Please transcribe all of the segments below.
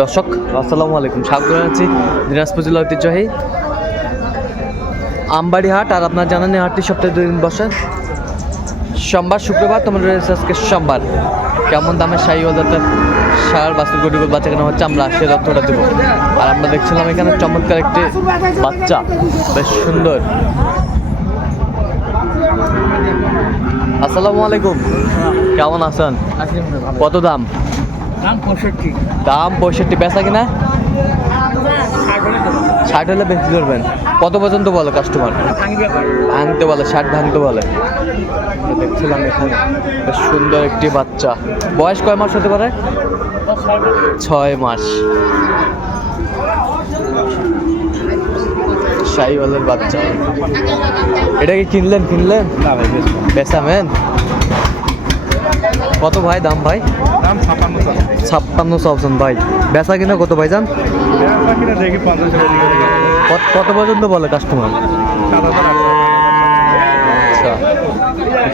দর্শক আসসালামু আলাইকুম। স্বাগত জানাচ্ছি দিনাজপুর জেলা ঐতিহ্যবাহী আমবাড়ি হাট। আর আপনার জানেন এই হাটটি সপ্তাহে দুই দিন বসে। সোমবার শুক্রবার তোমার রয়েছে আজকে সোমবার। কেমন দামে শাহী ওজাতের সার বাছুর গরুগুলো বাচ্চা কেনা হচ্ছে আমরা সে তথ্যটা দেবো। আর আমরা দেখছিলাম এখানে চমৎকার একটি বাচ্চা। বেশ সুন্দর। আসসালামু আলাইকুম। কেমন আছেন? কত দাম? দাম পঁয়ষট্টি। দাম পঁয়ষট্টি বেচা কিনা? ষাট হলে বেশি ধরবেন। কত পর্যন্ত বলে কাস্টমার ভাঙতে বলে ষাট ভাঙতে বলে। দেখছিলাম এখানে বেশ সুন্দর একটি বাচ্চা। বয়স কয় মাস হতে পারে? ছয় মাস। শাহিওয়ালের বাচ্চা। এটা কি কিনলেন কিনলেন? না ভাই বেচামেন কত ভাই দাম ভাই? দাম ছাপ্পান্ন চাওছেন ভাই। বেচা কিনা কত ভাই যান কত কত পর্যন্ত বলে কাস্টমার আচ্ছা।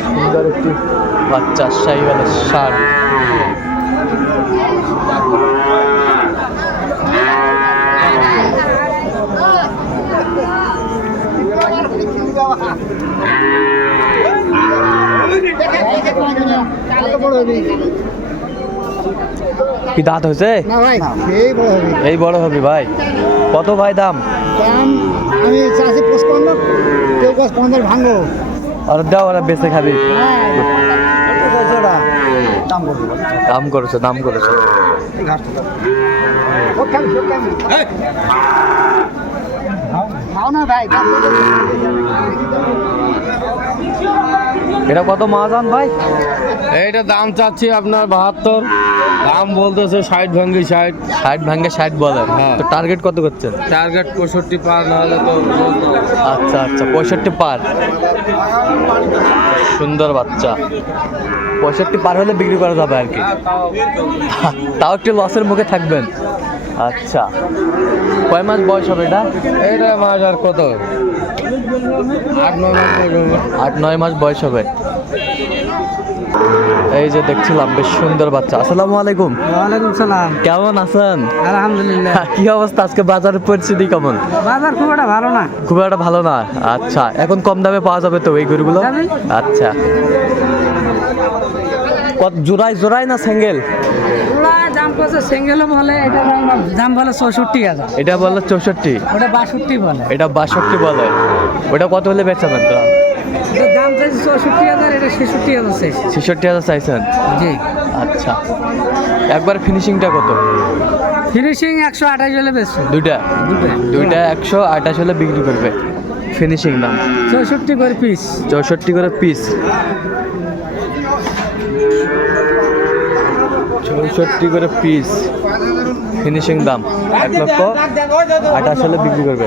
সুন্দর একটি বাচ্চা শাহিওয়ালের সার কি দাঁত হয়েছে? এই বড় হবে। এই বড় হবে ভাই। কত ভাই দাম? আমি চাষি পঁচপান্ন কেউ পঞ্চাশ আর দাও ওরা বেঁচে খাবি। দাম করেছে দাম করেছে। এটা কত মাজান ভাই? এইটা দাম চাচ্ছি আপনার বাহাত্তর। দাম বলতেছে ষাট ভাঙ্গি ষাট। ষাট ভাঙ্গে ষাট বলেন। হ্যাঁ। তো টার্গেট কত করছেন? টার্গেট পঁয়ষট্টি পার নাহলে তো আচ্ছা আচ্ছা পঁয়ষট্টি পার। সুন্দর বাচ্চা। পঁয়ষট্টি পার হলে বিক্রি করা যাবে আর কি। তাও। একটু লসের মুখে থাকবেন। আচ্ছা। কয় মাস বয়স হবে এটা? এইটা মাস আর কত? আট নয় মাস আট নয় মাস বয়স হবে। এই যে দেখছিলাম বেশ সুন্দর বাচ্চা। আসসালামু আলাইকুম। ওয়ালাইকুম সালাম। কেমন আছেন? আলহামদুলিল্লাহ। কি অবস্থা? আজকে বাজারের পরিস্থিতি কেমন? বাজার খুব একটা ভালো না। খুব একটা ভালো না? আচ্ছা এখন কম দামে পাওয়া যাবে তো এই গরুগুলো। আচ্ছা। কত জোড়াই জোড়াই না সিঙ্গেল দাম বলে এটা দাম বলে চৌষট্টি হাজার। এটা বলে চৌষট্টি? ওটা বাষট্টি বলে। এটা বাষট্টি বলে। ওটা কত হলে বেচাবেন তো চাইছে চৌষট্টি হাজার এটা ছেষট্টি হাজার চাইছে ছেষট্টি হাজার চাইছেন জি। আচ্ছা। একবার ফিনিশিংটা কত? ফিনিশিং একশো আঠাশ হলে বেশি দুইটা? দুইটা। একশো আঠাশ হলে বিক্রি করবে। ফিনিশিং দাম? চৌষট্টি করে পিস চৌষট্টি করে পিস চৌষট্টি করে পিস ফিনিশিং দাম এক লক্ষ আঠাশ হলে বিক্রি করবে।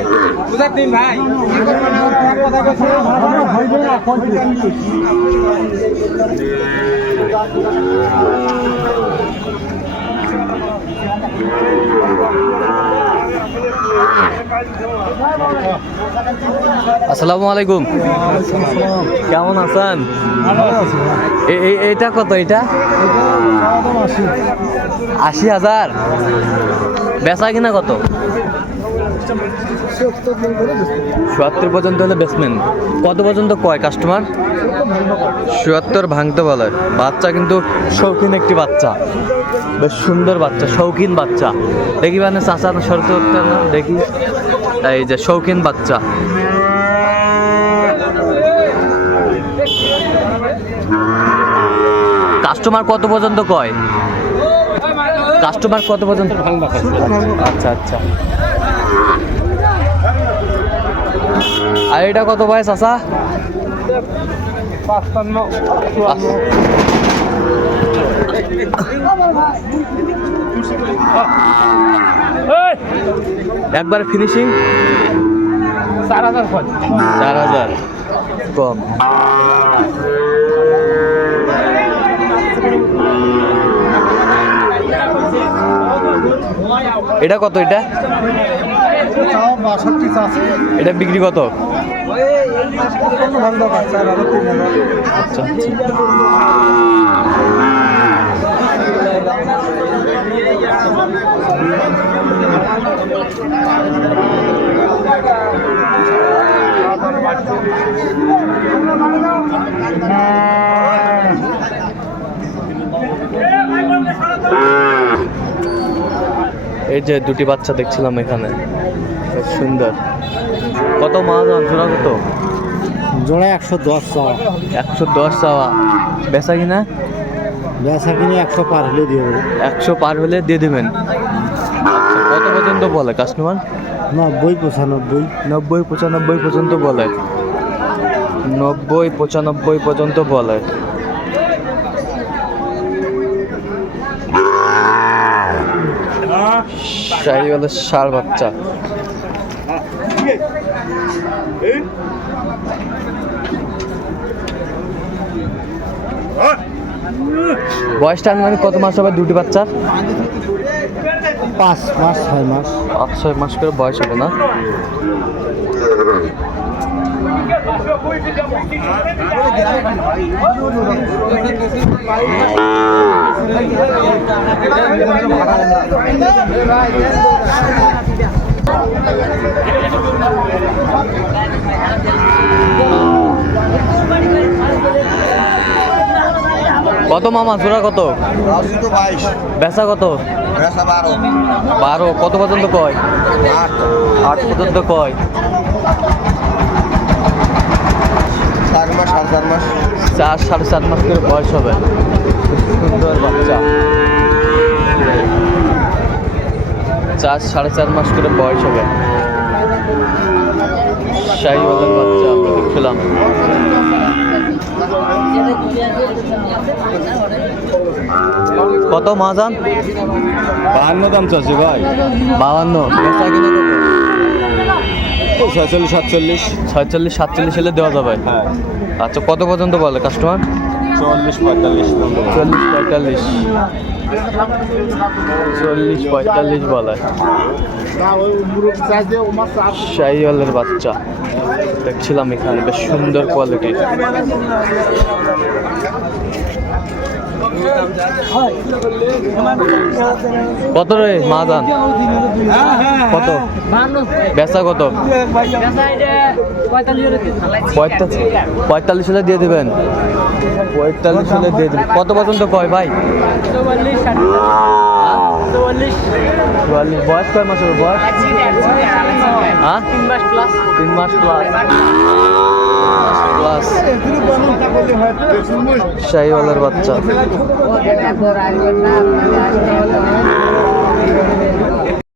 আসসালামু আলাইকুম। কেমন আছেন? এটা কত এটা? আশি হাজার। বেচা কিনা কত? চুয়াত্তর পর্যন্ত হলে বেচবেন কত পর্যন্ত কয় কাস্টমার চুয়াত্তর ভাঙতে বলে। বাচ্চা কিন্তু শৌখিন একটি বাচ্চা। বেশ সুন্দর বাচ্চা, শৌখিন বাচ্চা। দেখি মানে চাচা শরত দেখি। এই যে শৌখিন বাচ্চা। কাস্টমার কত পর্যন্ত কয়? কাস্টমার কত পর্যন্ত? আচ্ছা আচ্ছা। আর এটা কত ভাই চাচা? পাঁচপান্ন একবার ফিনিশিং চার হাজার চার হাজার। কম। এটা কত এটা? এটা বিক্রি কত? আচ্ছা আচ্ছা। এই যে দুটি বাচ্চা দেখছিলাম এখানে। সুন্দর। কত মহাজন জোড়া কত? জোড়া একশো দশ চাওয়া। একশো দশ চাওয়া। বেচা কিনা? বেচা কিনে একশো পার হলে দিয়ে দেবো। একশো পার হলে দিয়ে দেবেন। আচ্ছা, কত পর্যন্ত বলে কাস্টমার নব্বই পঁচানব্বই। নব্বই পঁচানব্বই পর্যন্ত বলে। নব্বই পঁচানব্বই পর্যন্ত বলে। শাহিওয়ালের সার বাচ্চা। বয়সটা আনুমানিক কত মাস হবে দুটি বাচ্চার? পাঁচ মাস ছয় মাস। পাঁচ ছয় মাস করে বয়স হবে না? কত মামা? জোড়া কত? বেচা কত? বারো। কত পর্যন্ত কয়? আট। পর্যন্ত কয়। চার মাস সাড়ে চার মাস। চার সাড়ে চার মাস করে বয়স হবে। সুন্দর বাচ্চা। চার সাড়ে চার মাস করে বয়স হবে। শাহিওয়ালের বাচ্চা আমরা দেখছিলাম কত মাজান বাহান্ন দাম চাচ্ছি ভাই। বাহান্ন। বেচা কিনা কত? ছয়চল্লিশ সাতচল্লিশ। ছয়চল্লিশ সাতচল্লিশ হলে দেওয়া যাবে। হ্যাঁ। আচ্ছা কত পর্যন্ত বলে কাস্টমার চুয়াল্লিশ পঁয়তাল্লিশ। চল্লিশ পঁয়তাল্লিশ। চল্লিশ পঁয়তাল্লিশ বলে। শাহিওয়ালের বাচ্চা। দেখছিলাম এখানে বেশ সুন্দর কোয়ালিটির কত রে মাদান কত? বেচা কত? পঁয়তাল্লিশ হলে দিয়ে দেবেন। পঁয়তাল্লিশ হলে দিয়ে দেবেন। কত পর্যন্ত কয় ভাই? বয়স কয় মাসের বয়স হ্যাঁ? তিন মাস প্লাস তিন মাস প্লাস প্লাস শাহিওয়ালার বাচ্চা।